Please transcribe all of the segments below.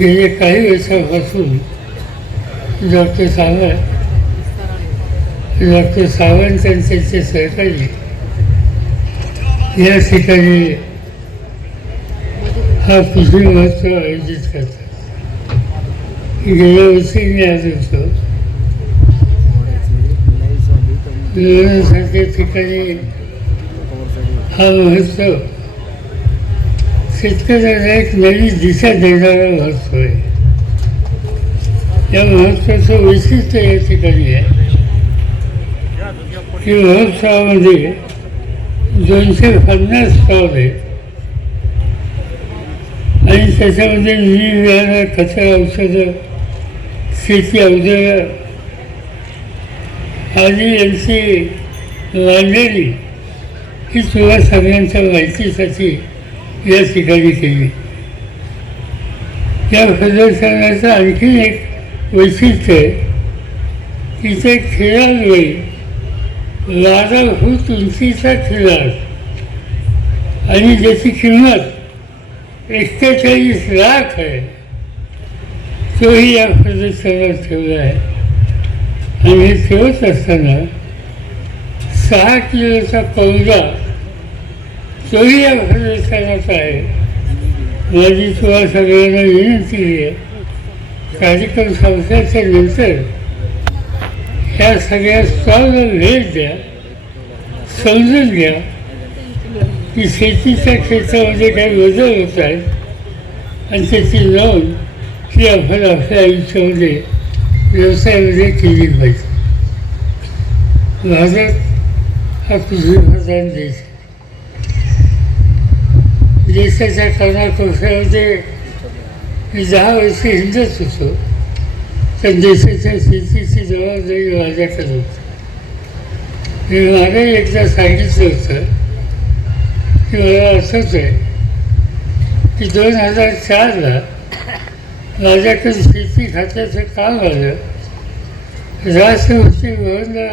गेले काही वर्षापासून डॉक्टर सावंत डॉक्टर सावंत आणि त्यांचे सहकारी या ठिकाणी हा कृषी महोत्सव आयोजित करतात? गेल्या वर्षी मी आलो होतो. लोणासारख्या ठिकाणी हा महोत्सव शेतकऱ्याला एक नवी दिशा देणारा महोत्सव आहे. या महोत्सवाचं वैशिष्ट्य या ठिकाणी आहे. की महोत्सवामध्ये दोनशे पन्नास स्टॉल आहेत. आणि त्याच्यामध्ये निविधानं कचरा औषधं शेती अवजारं आदी यांची मांडणी ही तुला सगळ्यांच्या माहितीसाठी या ठिकाणी केली. या प्रदर्शनाचं आणखी एक वैशिष्ट्य आहे. खेळावेळी ते खेळांवेळी बारा उंचीचा खिलार आणि ज्याची किंमत एक्केचाळीस लाख आहे तोही या प्रदर्शनात ठेवला आहे. आणि हे ठेवत असताना सहा किलोचा पौजा तोही या प्रदर्शनाचा आहे. माझी तुम्हाला सगळ्यांना विनंती आहे. कार्यक्रम संपल्याच्या नंतर ह्या सगळ्या स्टॉलला भेट द्या समजून घ्या की शेतीच्या क्षेत्रामध्ये काही बदल होत आहेत आणि त्याची नोंद ही आपण आपल्या आयुष्यामध्ये व्यवसायामध्ये केली पाहिजे. भारत हा कृषीप्रधान देश देशाच्या कानाकोपऱ्यामध्ये मी दहा वर्ष हिंडत होतो तर देशाच्या शेतीची जबाबदारी माझ्याकडे होती मी मागे एकदा सांगितलं होतं की मला असंच आहे की दोन हजार चारला माझ्याकडे शेती खात्याचं काम आलं राष्ट्रपती भवनला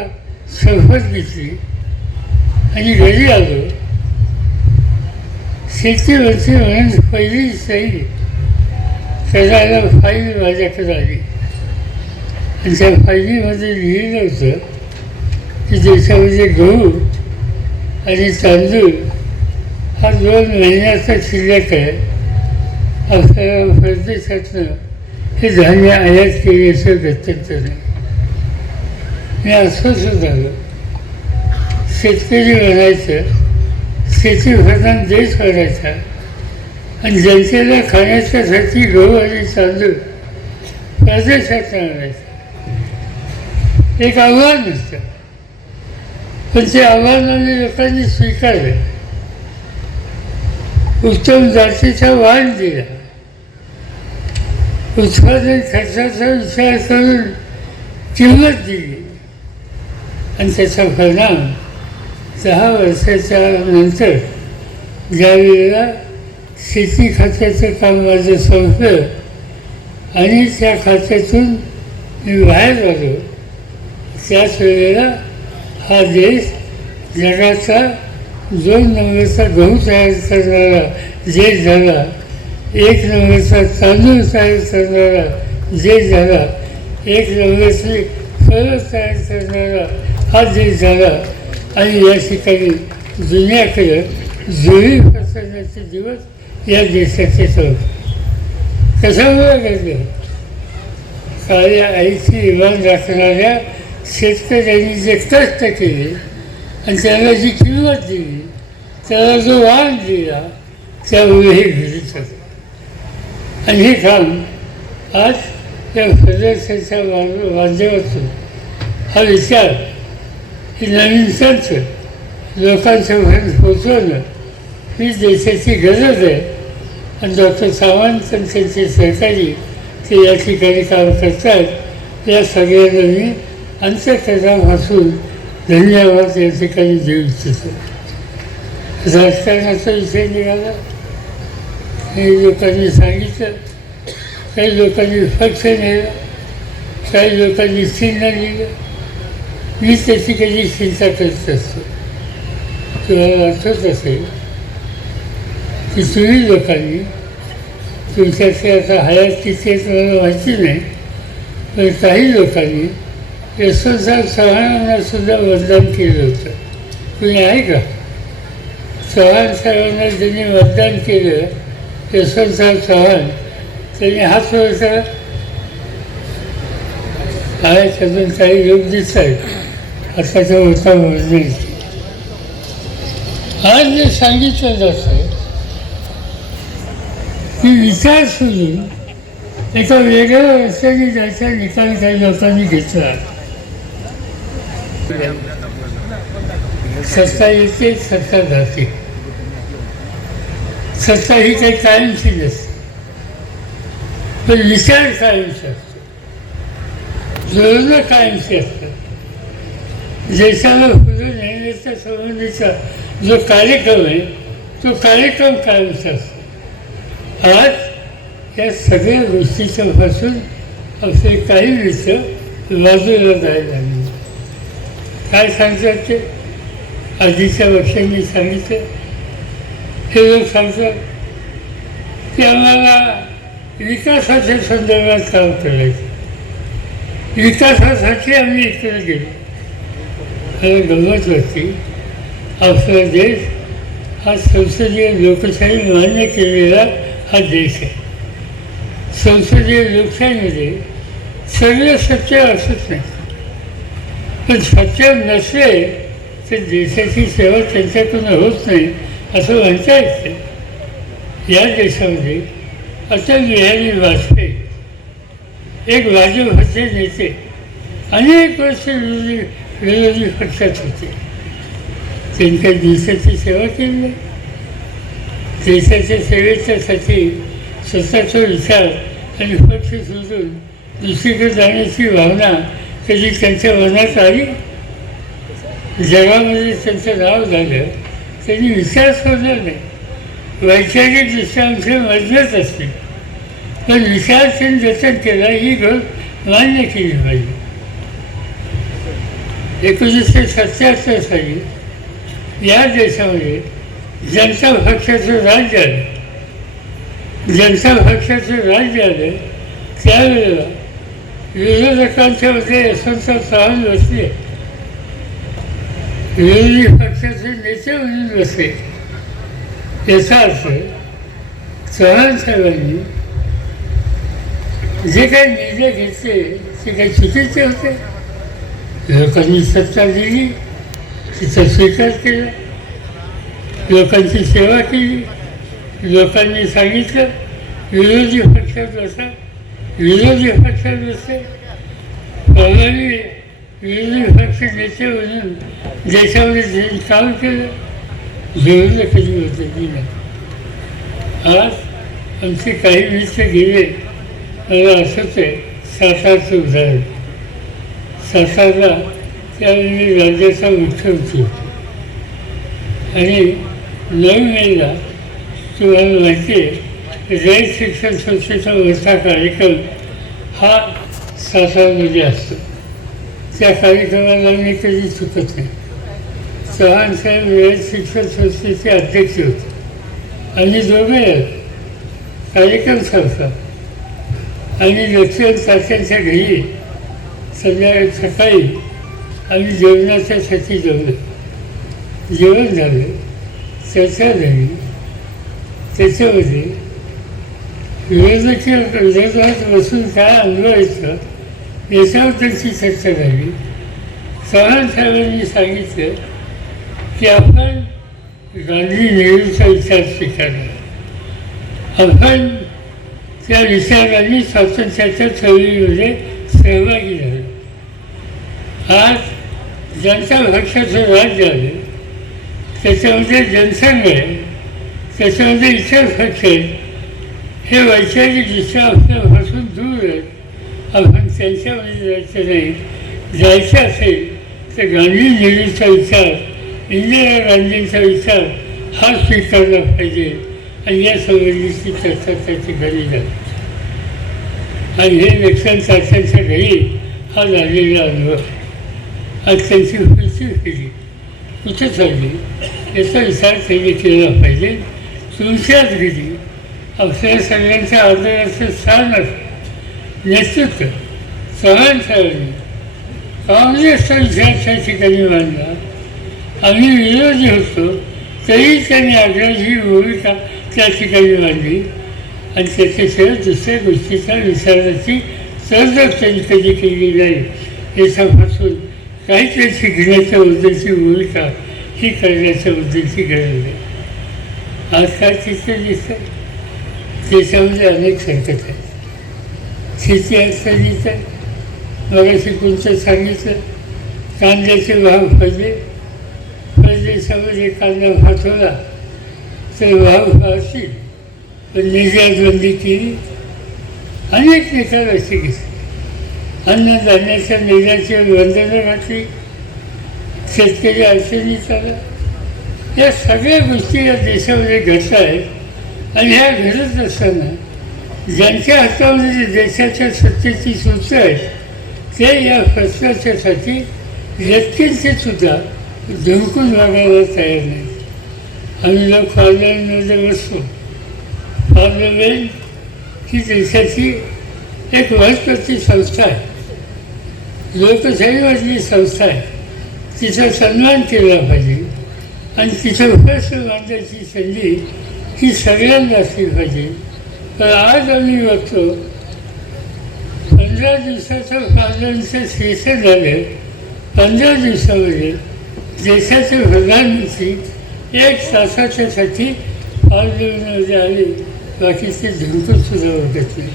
शपथ घेतली. आणि घरी आलो शेतीवरची म्हणून पहिली सही करायला फाईल माझ्याकडे आली आणि त्या फाईलीमध्ये लिहिलं होतं की त्याच्यामध्ये गहू आणि तांदूळ हा दोन महिन्याचा शिल्लक आहे. आपल्याला परदेशातनं हे धान्य आयात केल्याचं गत्यंतर नाही मी अस्वस्थ झालो. शेतकरी म्हणायचं शेतीप्रधान देश करायचा. आणि जनतेला खाण्याच्यासाठी गहू आणि तांदूळ परदेशात आणायचं. एक आव्हान असतं. पण ते आव्हानाने लोकांनी स्वीकारलं उत्तम जातीचा वाण दिला. उत्पादन खर्चाचा विचार करून किंमत दिली. आणि त्याचा परिणाम दहा वर्षाच्या नंतर ज्यावेळेला शेती खात्याचं काम माझं संपलं आणि त्या खात्यातून मी बाहेर आलो त्याच वेळेला हा देश जगाचा दोन नंबरचा गहू तयार करणारा देश झाला एक नंबरचा तांदूळ तयार करणारा देश झाला एक नंबरची फळं तयार करणारा हा देश झाला आणि या ठिकाणी दुनियाकडे जुळी पसरण्याचे दिवस या देशाचे संपले कशामुळे घडले काही आईची इमान राखणाऱ्या शेतकऱ्यांनी जे कष्ट केले आणि त्याला जी किंमत दिली त्याला जो वाण दिला त्यामुळे हे घडू शकतं आणि हे काम आज या प्रदर्शनाच्या माध्यमातून हा विचार ही नवीन संच लोकांच्यापर्यंत पोचवणं ही देशाची गरज आहे आणि डॉक्टर सावंत आणि त्यांचे सहकारी ते या ठिकाणी काम करतात या सगळ्यांना मी अंत्यकरणापासून धन्यवाद या ठिकाणी देऊ इच्छितो राजकारणाचा विषय निघाला काही लोकांनी सांगितलं काही लोकांनी पक्ष नेलं काही लोकांनी चिन्ह लिहिलं मी त्याची कधी चिंता टेस्ट असतो तुम्हाला आठवत असेल की तुम्ही लोकांनी तुमच्याकडे आता हयात किती मला माहिती नाही पण काही लोकांनी यशवंतराव चव्हाणांना सुद्धा मतदान केलं होतं तुम्ही आहे का चव्हाण साहेबांना ज्यांनी मतदान केलं यशवंतराव चव्हाण त्यांनी हात वर आहे त्यातून काही योग दिसत आहेत आताच्या होता होईल आज जे सांगितलं जातं की विचार सुरू एका वेगळ्या रस्त्याने जायचा विचार काही लोकांनी घेतला. सत्ता येते सत्ता जाते. सत्ता ही काही कायमची नसते. पण विचार कायमचे असतो. धोरणं कायमची असतात देशाला पुढे नेण्याच्या संबंधीचा जो कार्यक्रम आहे तो कार्यक्रम कायमचा असतो आज या सगळ्या गोष्टीच्या पासून असे काही विषय बाजूला जायला लागले काय सांगतात ते आधीच्या वर्षांनी सांगितलं हे लोक सांगतात की आम्हाला विकासाच्या संदर्भात काम करायचं विकासासाठी आम्ही इकडे गेलो हे गंमत होती आपला देश हा संसदीय लोकशाही मान्य केलेला हा देश आहे. संसदीय लोकशाहीमध्ये सर्व सत्य असत नाही. पण सत्य नसले तर देशाची सेवा त्यांच्याकडून होत नाही असं म्हणता येते. या देशामध्ये अटल बिहारी वाजपेयी. एक भाजपचे नेते. अनेक वर्ष विरोधी विरोधी होते. त्यांच्या देशाची सेवा केली. देशाच्या सेवेच्यासाठी स्वतःचा विचार आणि पक्ष सोडून दुसरीकडे जाण्याची भावना कधी त्यांच्या मनात आली? जगामध्ये त्यांचं नाव झालं त्यांनी विचार सोडला नाही. वैचारिक दृष्टांचे मजबूत असते पण विचार त्यांनी जतन केला ही गोष्ट मान्य केली पाहिजे. एकोणीसशे सत्त्याहत्तर साली या देशामध्ये जनता पक्षाचं राज्य आलं. जनता पक्षाचं राज्य आलं त्यावेळेला विरोधकांच्या मध्ये यशवंतराव चव्हाण बसले. विरोधी पक्षाचे नेते म्हणून बसले. याचा अर्थ चव्हाण साहेबांनी जे काही निर्णय घेतले ते काही चुकीचे होते? लोकांनी सत्ता दिली तिचा स्वीकार केला. लोकांची सेवा केली. लोकांनी सांगितलं विरोधी पक्षात बसा विरोधी पक्षात बसले प्रभावी विरोधी पक्ष नेते म्हणून देशामध्ये जे काम केलं विरोध कधी होते नाही. आज आमचे काही मित्र गेले. मला असंच आहे सातारचं उदाहरण. सातारला त्यावेळी मी राज्याचा मुख्यमंत्री आणि नऊ मेला तुम्हाला माहिती आहे रयत शिक्षण संस्थेचा मोठा कार्यक्रम हा सातारमध्ये असतो. त्या कार्यक्रमाला मी कधी चुकत नाही. चव्हाण साहेब रयत शिक्षण संस्थेचे अध्यक्ष होते. आणि दोघे कार्यक्रम चालतात आणि लक्ष्मण सारख्यांच्या घरी संध्याकाळी सकाळी आम्ही जेवणाच्यासाठी जेवलं जेवण झालं. चर्चा झाली. त्याच्यामध्ये विरोधाच्या विरोधात बसून काय अनुभवायचं याच्यावर त्यांची चर्चा झाली. चव्हाण साहेबांनी सांगितलं की आपण गांधी नेहरूचा विचार स्वीकारला. आपण त्या विचारांनी स्वातंत्र्याच्या चळवळीमध्ये सहभागी झाला. आज जनता पक्षाचं राज्य आहे. त्याच्यामध्ये जनसंघ आहे. त्याच्यामध्ये इतर पक्ष आहेत. हे वैचारिकदृष्ट्या आपल्यापासून दूर आहेत. आपण त्यांच्यामध्ये जायचं नाही. जायचं असेल तर गांधीजीचा विचार इंदिरा गांधींचा विचार हा स्वीकारला पाहिजे. आणि या संबंधीची चर्चा त्याची घरी झाली आणि हे लक्षण चाचण्यांच्या घरी हा झालेला अनुभव आज त्यांची खुर्ची केली कुठे चालली याचा विचार त्यांनी केला पाहिजे. तुमच्याच गेली. आपल्या सगळ्यांच्या आदराचं स्थान असतं नेतृत्व सहन साहेबांनी काँग्रेसचा विचार त्या ठिकाणी मांडला आम्ही विरोधी होतो तरी त्यांनी आग्रही भूमिका त्या ठिकाणी मांडली. आणि त्याच्याशिवाय दुसऱ्या गोष्टीचा विचाराची तरतूद त्यांनी कधी केली नाही याच्यापासून काहीतरी शिकण्याच्या उद्देशी भूमिका ही करण्याच्या उद्देशी गरज आहे आज काय चित्र दिसतं त्याच्यामध्ये अनेक संकट आहेत. शेती असतानीच मगाशी तुमचं सांगितलं कांद्याचे भाव फजले परदेशामध्ये कांदा फाटवला तर भाव फारशी पण निर्यात बंदी केली. अनेक निकाल असे घेतले अन्नधान्याच्या निर्यातीवर बंधनं घातली शेतकरी अडचणीत आला या सगळ्या गोष्टी या देशामध्ये घडत आहेत आणि ह्या घडत असताना ज्यांच्या हातामध्ये देशाच्या सत्तेची सूत्र आहेत ते या भ्रष्टाचारासाठी व्यक्तींचे सुद्धा झुंकून वागायला तयार नाही आम्ही लोक पार्लमेंटमध्ये बसतो. पार्लमेंट ही देशाची एक महत्त्वाची संस्था आहे. लोकशाहीवादी संस्था आहे. तिचा सन्मान केला पाहिजे. आणि तिथं प्रश्न बांधायची संधी ही सगळ्यांना असली पाहिजे. तर आज आम्ही बघतो पंधरा दिवसाचं पालनचं सेशन झालं. पंधरा दिवसामध्ये देशाचे प्रधानमंत्री एक तासाच्यासाठी पार्लमेंटमध्ये आले. बाकीचे धुमकून सुद्धा बघत नाही.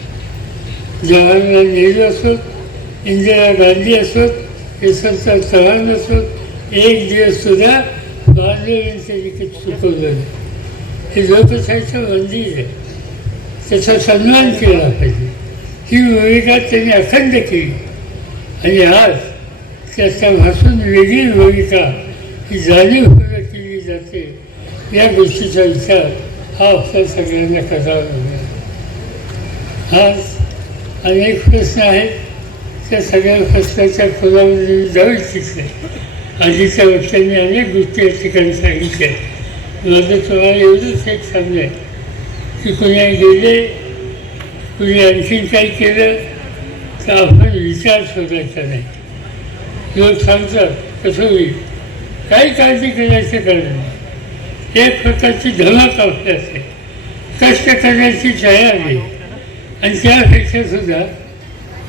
जवाहरलाल नेहरू असोत इंदिरा गांधी असोत यशवंतराव चव्हाण असोत एक दिवस सुद्धा पार्लमेंटचे तिकीट चुकवलं नाही. हे लोकशाहीचं मंदिर आहे. त्याचा सन्मान केला पाहिजे. ही भूमिका त्यांनी अखंड केली. आणि आज त्याच्यापासून वेगळी भूमिका ही जाणीवपूर्वक केली जाते. या गोष्टीचा विचार हा आपल्या सगळ्यांना करावा लागेल आज अनेक प्रश्न आहेत. त्या सगळ्या प्रश्नाच्या खोलामध्ये मी जाऊ इच्छिते आधीच्या वर्षांनी अनेक गोष्टी या ठिकाणी सांगितल्या. माझं तुम्हाला एवढंच एक सांगलं आहे की कुणी गेले कुणी आणखीन काही केलं तर आपण विचार शोधायचा नाही. लोक सांगतात कसं होईल? काही काळजी करायचं कारण नाही. एक प्रकारची धमक आपल्या असते कष्ट करण्याची तयारी आणि त्यापेक्षा सुद्धा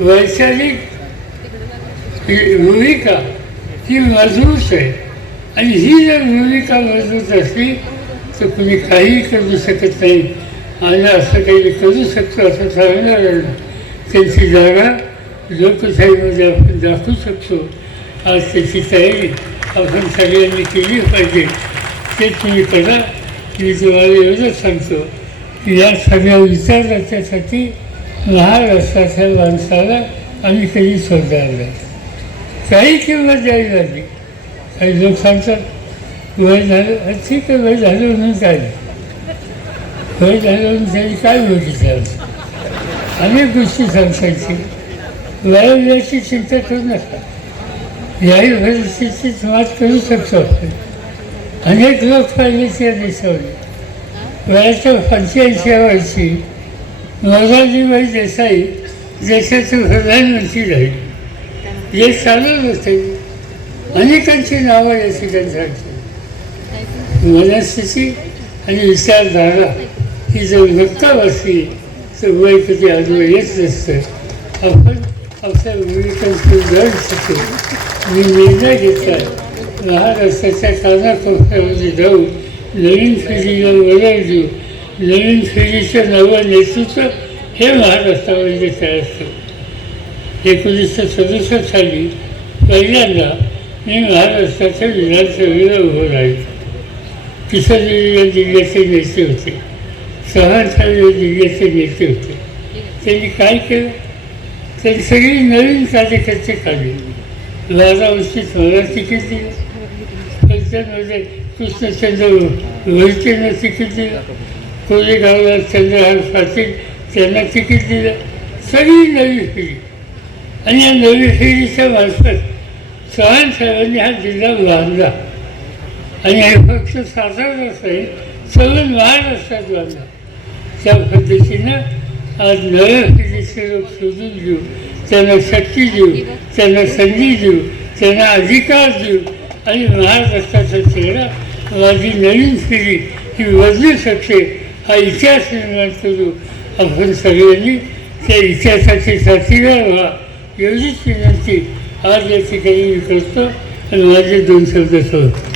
वैचारिक भूमिका ही मजबूत आहे. आणि ही जर भूमिका मजबूत असली तर कुणी काहीही करू शकत नाही. आणि असं काही करू शकतो असं सांगणार त्यांची जागा लोकशाहीमध्ये आपण दाखवू शकतो. आज त्याची तयारी आपण सगळ्यांनी केली पाहिजे. ते तुम्ही करा. मी तुम्हाला एवढंच सांगतो. की या सगळ्या विचाराच्यासाठी महाराष्ट्राच्या माणसाला आम्ही कधी सोडणार नाही. काही किंमत जाहीर लागली काही लोक सांगतात वय झालं अरे ठीक आहे वय झालं म्हणून काय? वय झालं म्हणून काय काय बघितलं अनेक गोष्टी सांगायची. वयाची चिंता करू नका. याही परिस्थितीत मात करू शकतो. अनेक लोक पाहिले त्या देशामध्ये वयाच्या पंच्याऐंशी वर्षी मोराजीबाई देसाई देशाचे प्रधानमंत्री राहिले हे चालू नसते. अनेकांची नावं या ठिकाणी मनस्थिती आणि विचारधारा ही जर नक्का असली तर वय कधी येत नसतं. आपण आपल्या भूमिकांची लढ शकतो मी निर्णय घेतला. महाराष्ट्राच्या कानाकोपऱ्यामध्ये जाऊ नवीन पिढीला वळण देऊ नवीन पिढीचं नवं नेतृत्व हे महाराष्ट्रामध्ये तयार असतं एकोणीसशे सदुसष्ट साली पहिल्यांदा मी महाराष्ट्राच्या विधानसभेला उभं राहिलो किशोरी या जिल्ह्याचे नेते होते. चव्हाण या जिल्ह्याचे नेते होते. त्यांनी काय केलं? त्यांनी सगळी नवीन कार्यकर्ते काढले. बारा वर्षीत मला तिकीट दिलं पंच्याण्णवमध्ये कृष्णचंद्र वैद्यनं तिकीट दिलं. कोरेगावला चंद्रहार पाटील त्यांना तिकीट दिलं. सगळी नवी पिढी आणि या नवी पिढीच्या मार्फत चव्हाण साहेबांनी हा जिल्हा बांधला. आणि हे फक्त साधारण नाही सगळं महाराष्ट्रात त्या पद्धतीनं आज नव्या पिढीचे लोक शोधून देऊ त्यांना शक्ती देऊ त्यांना संधी देऊ त्यांना अधिकार देऊ. आणि महाराष्ट्राचा चेहरा माझी नवीन पिढी ही बदलू शकते हा इतिहास निर्माण करू. आपण सगळ्यांनी त्या इतिहासाची साथीदार व्हा. एवढीच विनंती. आज या ठिकाणी मी करतो आणि माझे दोन शब्द सोडतो